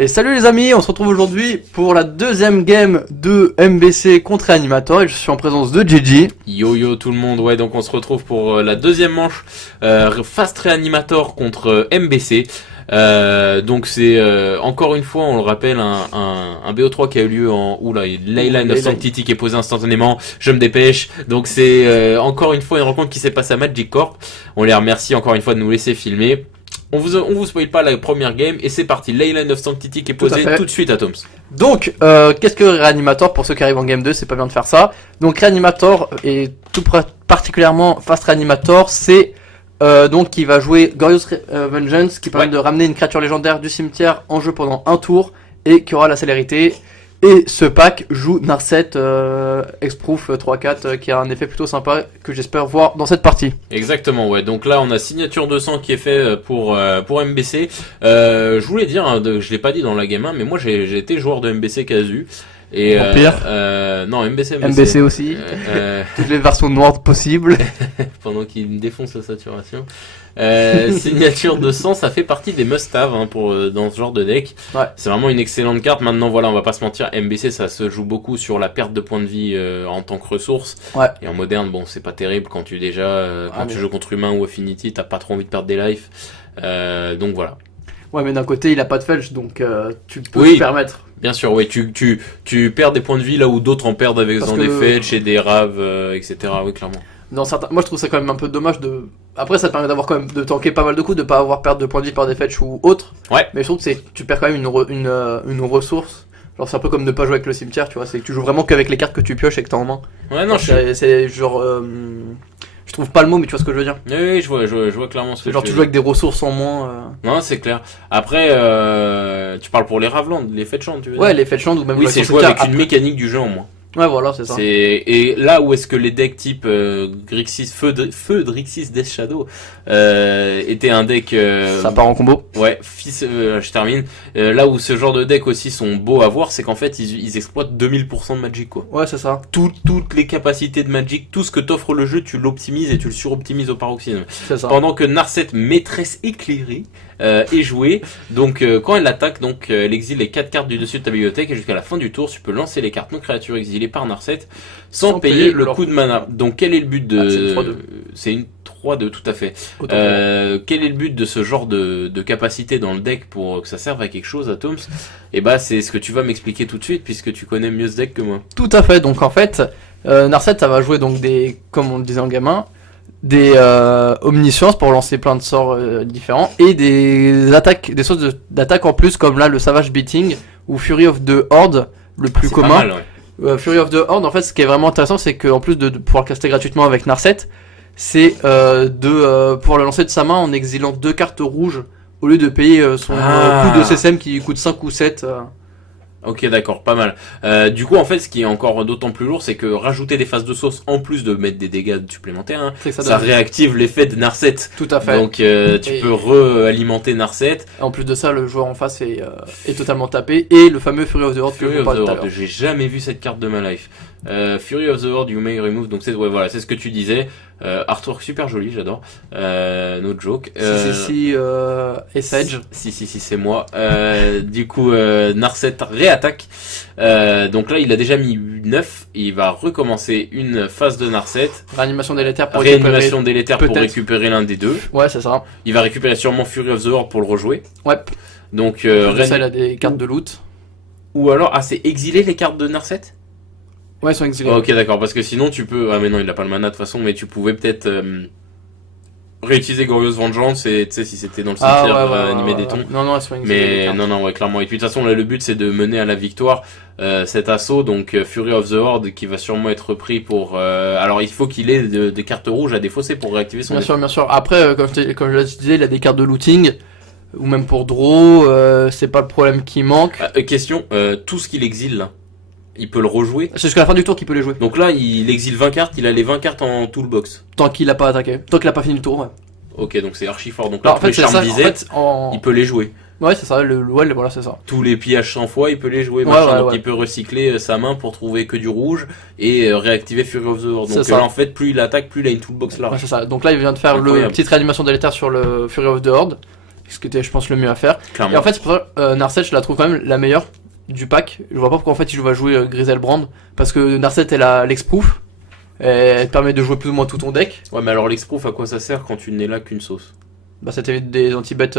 Et salut les amis, on se retrouve aujourd'hui pour la deuxième game de MBC contre Reanimator et je suis en présence de Gigi. Yo yo tout le monde, ouais, donc on se retrouve pour la deuxième manche Fast Reanimator contre MBC. Donc c'est encore une fois, on le rappelle, un BO3 qui a eu lieu en Leyline of Sanctity qui est posé instantanément. Je me dépêche. Donc c'est encore une fois une rencontre qui s'est passée à Magic Corp. On les remercie encore une fois de nous laisser filmer. On vous spoil pas la première game et c'est parti. Leyline of Sanctity qui est posé tout de suite à Toms. Donc qu'est-ce que Reanimator pour ceux qui arrivent en game 2, c'est pas bien de faire ça. Donc Reanimator et tout particulièrement Fast Reanimator, c'est donc qui va jouer Glorious Vengeance qui permet de ramener une créature légendaire du cimetière en jeu pendant un tour et qui aura la célérité. Et ce pack joue Narset Exproof 3-4 qui a un effet plutôt sympa que j'espère voir dans cette partie. Exactement, ouais. Donc là on a signature de sang qui est fait pour MBC. Je voulais dire, hein, je l'ai pas dit dans la game 1, mais moi j'ai été joueur de MBC casu. Et non, MBC aussi. Toutes les versions noires possibles. Pendant qu'il me défonce la saturation. Signature de sang, ça fait partie des must-have hein, dans ce genre de deck. Ouais. C'est vraiment une excellente carte. Maintenant, voilà, on va pas se mentir, MBC, ça se joue beaucoup sur la perte de points de vie en tant que ressource. Ouais. Et en moderne, bon, c'est pas terrible quand tu tu joues contre humain ou Affinity, t'as pas trop envie de perdre des lives. Donc voilà. Ouais, mais d'un côté, il a pas de fetch, donc tu peux te permettre. Bien sûr, oui, tu perds des points de vie là où d'autres en perdent avec des fetch et des raves, etc. Oui, clairement. Moi, je trouve ça quand même un peu dommage de. Après, ça te permet d'avoir quand même de tanker pas mal de coups, de pas avoir perdre de points de vie par des fetch ou autre. Ouais. Mais je trouve que tu perds quand même une ressource. Genre, c'est un peu comme ne pas jouer avec le cimetière, tu vois. C'est que tu joues vraiment qu'avec les cartes que tu pioches et que t'as en main. Ouais, non, c'est genre. Je trouve pas le mot, mais tu vois ce que je veux dire. Oui, je vois clairement ce que genre, tu joues avec des ressources en moins. Non, c'est clair. Après, tu parles pour les Raveland, les Fetchland, tu veux dire. Ouais, les Fetchland ou même oui, c'est jouer avec une mécanique du jeu en moins. Ouais, voilà, c'est ça. Et là où est-ce que les decks type Grixis, Feu Drixis Death Shadow étaient un deck. Ça part en combo. Ouais, je termine. Là où ce genre de deck aussi sont beaux à voir, c'est qu'en fait ils exploitent 2000% de Magic quoi. Ouais, c'est ça. Toutes les capacités de Magic, tout ce que t'offre le jeu, tu l'optimises et tu le suroptimises au paroxysme. C'est ça. Pendant que Narset, maîtresse éclairée, est jouée. Donc quand elle attaque, elle exile les 4 cartes du dessus de ta bibliothèque et jusqu'à la fin du tour, tu peux lancer les cartes non créatures exilées par Narset sans payer le coût de mana. Donc quel est le but de... c'est une 3-2, tout à fait. Quel est le but de ce genre de capacité dans le deck pour que ça serve à quelque chose à Toms? Et bah c'est ce que tu vas m'expliquer tout de suite puisque tu connais mieux ce deck que moi. Tout à fait, donc en fait Narset ça va jouer donc comme on le disait en gamin, des omnisciences pour lancer plein de sorts différents et des attaques, des sources d'attaque en plus comme là le Savage Beating ou Fury of the Horde le plus commun. Pas mal, ouais. Fury of the Horde, en fait ce qui est vraiment intéressant c'est qu'en plus de pouvoir caster gratuitement avec Narset, c'est de pouvoir le lancer de sa main en exilant 2 cartes rouges au lieu de payer son coût de CCM qui coûte 5 ou 7. Ok, d'accord, pas mal. Du coup, en fait, ce qui est encore d'autant plus lourd, c'est que rajouter des phases de sauce en plus de mettre des dégâts supplémentaires, hein, ça réactive l'effet de Narset. Tout à fait. Donc, tu peux re-alimenter Narset. En plus de ça, le joueur en face est totalement tapé. Et le fameux Fury of the Horde Fury of the Horde, j'ai jamais vu cette carte de ma life. Fury of the Horde, you may remove. Donc, c'est ce que tu disais. Artwork super joli, j'adore. No joke. Et Sage. Si, c'est moi. Du coup, Narset réattaque. Donc là, il a déjà mis 9. Il va recommencer une phase de Narset. Réanimation délétère pour récupérer l'un des deux. Ouais, c'est ça. Il va récupérer sûrement Fury of the Horde pour le rejouer. Ouais. Donc, ça, il a des cartes de loot. Ou alors, c'est exiler les cartes de Narset? Ouais, ils sont exilés. Ok, d'accord, parce que sinon tu peux... Ah mais non, il a pas le mana de toute façon, mais tu pouvais peut-être réutiliser Glorious Vengeance et tu sais si c'était dans le cimetière animer des tons. Non, ils sont exilés. Mais non, ouais, clairement. Et puis de toute façon, là, le but c'est de mener à la victoire cet assaut, donc Fury of the Horde qui va sûrement être repris pour... alors il faut qu'il ait des cartes rouges à défausser pour réactiver son... Bien sûr. Après, comme je disais, il a des cartes de looting, ou même pour draw, c'est pas le problème qui manque. Question, tout ce qu'il exile là, il peut le rejouer. C'est jusqu'à la fin du tour qu'il peut les jouer. Donc là, il exile 20 cartes, il a les 20 cartes en toolbox. Tant qu'il a pas attaqué. Tant qu'il a pas fini le tour, ouais. Ok, donc c'est archi fort. Donc là, en fait, les charmes disette, il peut les jouer. Ouais, c'est ça, voilà, c'est ça. Tous les pillages 100 fois, il peut les jouer. Donc il peut recycler sa main pour trouver que du rouge et réactiver Fury of the Horde. Donc là, en fait, plus il attaque, plus il a une toolbox large. Ouais, c'est ça. Donc là, il vient de faire le petite réanimation délétère sur le Fury of the Horde. ce qui était je pense le mieux à faire. Clairement. Et en fait c'est pour ça Narset je la trouve quand même la meilleure du pack. Je vois pas pourquoi en fait il va jouer Griselbrand, parce que Narset elle a l'exproof, elle te permet de jouer plus ou moins tout ton deck. Ouais, mais alors l'exproof, à quoi ça sert quand tu n'es là qu'une sauce? Bah ça t'évite des anti-bêtes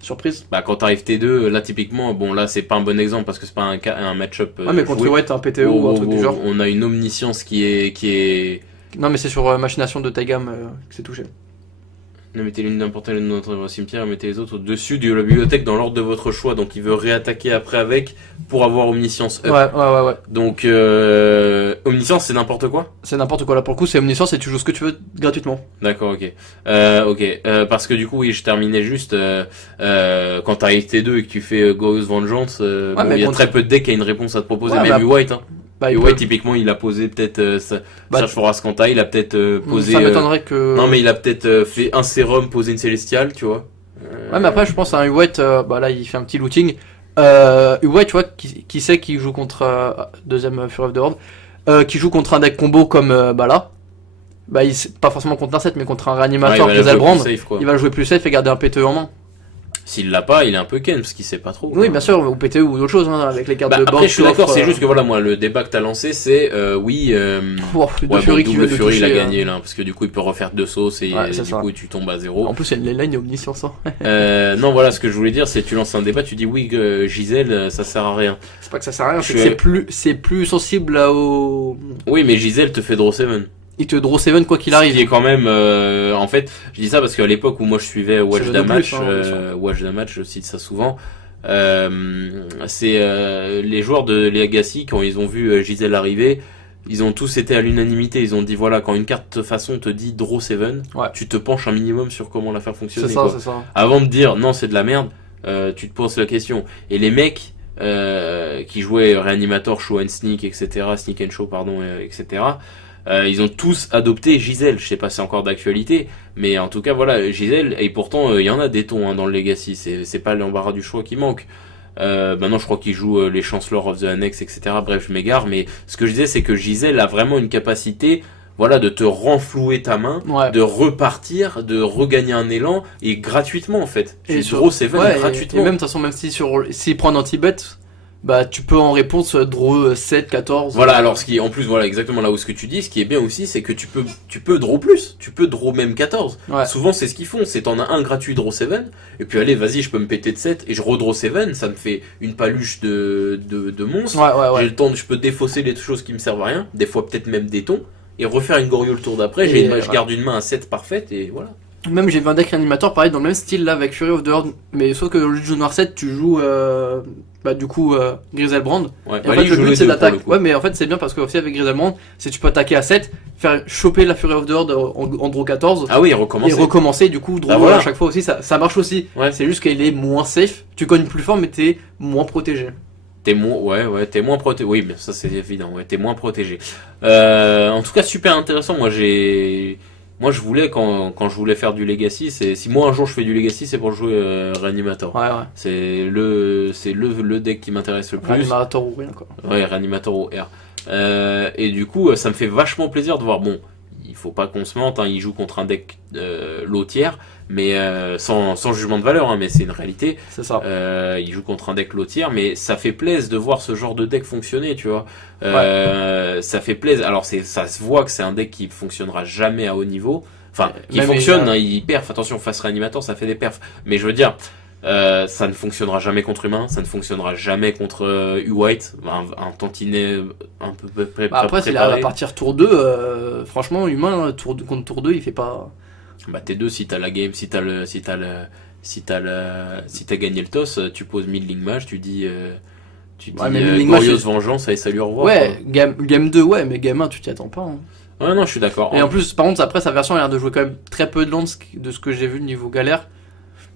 surprises. Bah quand t'arrives T2, là typiquement, bon là c'est pas un bon exemple parce que c'est pas un match-up. Ouais mais contre ouais t'as un PTO ou un truc du genre. On a une omniscience qui est... Non mais c'est sur machination de Taigam que c'est touché. Ne mettez l'une n'importe quelle de notre cimetière, mettez les autres au-dessus de la bibliothèque dans l'ordre de votre choix. Donc il veut réattaquer après avec pour avoir omniscience up. Ouais. Donc omniscience c'est n'importe quoi. C'est n'importe quoi là pour le coup, c'est omniscience et tu joues ce que tu veux gratuitement. D'accord, ok. Parce que du coup oui je terminais juste quand t'arrives T2 et que tu fais Glorious Vengeance, bon, il y a très peu de decks qui a une réponse à te proposer, ouais, même White hein. Bah, Ouais, typiquement, il a posé peut-être Serge Forascanta, il a peut-être posé. Ça m'étonnerait que. Non, mais il a peut-être fait un sérum, posé une célestiale, tu vois. Ouais, mais après, je pense à un White, bah là, il fait un petit looting. White, tu vois, qui sait qui joue contre deuxième Fury of the Horde, qui joue contre un deck combo comme bah là. Bah, pas forcément contre un set, mais contre un réanimateur Griselbrand. Il va jouer plus safe et garder un PTE en main. S'il l'a pas, il est un peu ken parce qu'il sait pas trop. Oui, bien sûr, ou PTE ou d'autres choses, hein, avec les cartes de board. Après, je suis d'accord, c'est juste que voilà, moi, le débat que t'as lancé, c'est Fury double Fury, il a gagné là, parce que du coup, il peut refaire deux sauces et du coup, tu tombes à 0. En plus, il y a une line omniscience. Hein. Non, voilà, ce que je voulais dire, c'est tu lances un débat, tu dis oui, Gisèle, ça sert à rien. C'est pas que ça sert à rien, c'est plus sensible au. Oui, mais Gisèle te fait draw 7. Il te draw 7 quoi qu'il arrive. Il est quand même, en fait, je dis ça parce qu'à l'époque où moi je suivais Watch Damage, je cite ça souvent, c'est les joueurs de Legacy, quand ils ont vu Gisèle arriver, ils ont tous été à l'unanimité, ils ont dit voilà, quand une carte de façon te dit draw 7, tu te penches un minimum sur comment la faire fonctionner. C'est ça, c'est ça. Avant de dire non c'est de la merde, tu te poses la question. Et les mecs qui jouaient Reanimator, Show and Sneak, etc., Sneak and Show, pardon, etc., ils ont tous adopté Gisèle. Je sais pas si c'est encore d'actualité, mais en tout cas voilà, Gisèle, et pourtant il y en a des tons dans le Legacy, c'est pas l'embarras du choix qui manque. Maintenant je crois qu'ils jouent les Chancellor of the Annex, etc. Bref, je m'égare, mais ce que je disais c'est que Gisèle a vraiment une capacité, voilà, de te renflouer ta main, de repartir, de regagner un élan, et gratuitement en fait. Et draw 7 gratuitement. Et même de toute façon, même s'il prend un anti-bet, bah tu peux en réponse draw 7, 14. Voilà, alors ce qui en plus, voilà exactement là où ce que tu dis, ce qui est bien aussi, c'est que tu peux draw plus, tu peux draw même 14. Ouais. Souvent c'est ce qu'ils font, c'est t'en as un gratuit draw 7, et puis allez vas-y je peux me péter de 7, et je redraw 7, ça me fait une paluche de monstres, j'ai le temps, je peux défausser les choses qui me servent à rien, des fois peut-être même des tons, et refaire une Goryo le tour d'après, je garde une main à 7 parfaite, et voilà. Même j'ai vu un deck réanimateur pareil dans le même style là avec Fury of the Horde, mais sauf que au lieu de jouer Noir 7 tu joues bah du coup Griselbrand. Ouais, et en fait le but c'est d'attaquer. Ouais mais en fait c'est bien parce que aussi avec Griselbrand, c'est tu peux attaquer à 7, faire choper la Fury of the Horde en draw 14. Ah oui, et recommencer. Du coup draw à chaque fois aussi, ça marche aussi. Ouais. C'est juste qu'il est moins safe, tu cognes plus fort mais t'es moins protégé. T'es moins protégé. Oui, mais ça c'est évident, t'es moins protégé. En tout cas super intéressant, moi je voulais quand je voulais faire du Legacy, si moi un jour je fais du Legacy, c'est pour jouer Reanimator. Ouais. C'est le deck qui m'intéresse le plus. Reanimator ou rien quoi. Ouais, Reanimator ou R. Et du coup, ça me fait vachement plaisir de voir. Bon, il faut pas qu'on se mente, il joue contre un deck lotière, mais sans jugement de valeur, mais c'est une réalité. C'est ça. Il joue contre un deck lotière, mais ça fait plaisir de voir ce genre de deck fonctionner, tu vois. Ça fait plaisir. Alors ça se voit que c'est un deck qui fonctionnera jamais à haut niveau. Enfin, qui fonctionne, il perf. Attention, face réanimateur, ça fait des perfs. Mais je veux dire, ça ne fonctionnera jamais contre humain, ça ne fonctionnera jamais contre U-White, un tantinet un peu près. Après, s'il arrive à partir tour 2, franchement, humain, contre tour 2, il fait pas. Bah, T2, si t'as la game, si t'as gagné le toss, tu poses Midling Mage, tu dis Glorious Vengeance, allez, salut, au revoir. Ouais, game 2, ouais, mais game 1, tu t'y attends pas. Hein. Ouais, non, je suis d'accord. Et en plus, par contre, après, sa version a l'air de jouer quand même très peu de lands de ce que j'ai vu niveau galère.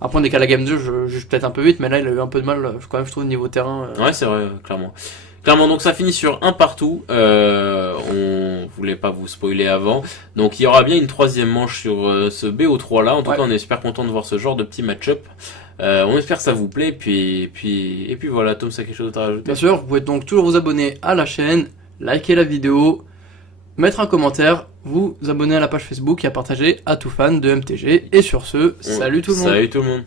Après, on est qu'à la game 2, je juge peut-être un peu vite, mais là, il a eu un peu de mal, quand même, je trouve, niveau terrain. Ouais, c'est vrai, clairement. Clairement, donc ça finit sur un partout. On voulait pas vous spoiler avant. Donc il y aura bien une troisième manche sur ce BO3 là. En tout cas, on est super content de voir ce genre de petit match-up. On espère que ça vous plaît. Et puis voilà, Tom, ça a quelque chose à rajouter? Bien sûr, vous pouvez donc toujours vous abonner à la chaîne, liker la vidéo, mettre un commentaire, vous abonner à la page Facebook et à partager à tout fan de MTG. Et sur ce, salut tout le monde. Salut tout le monde.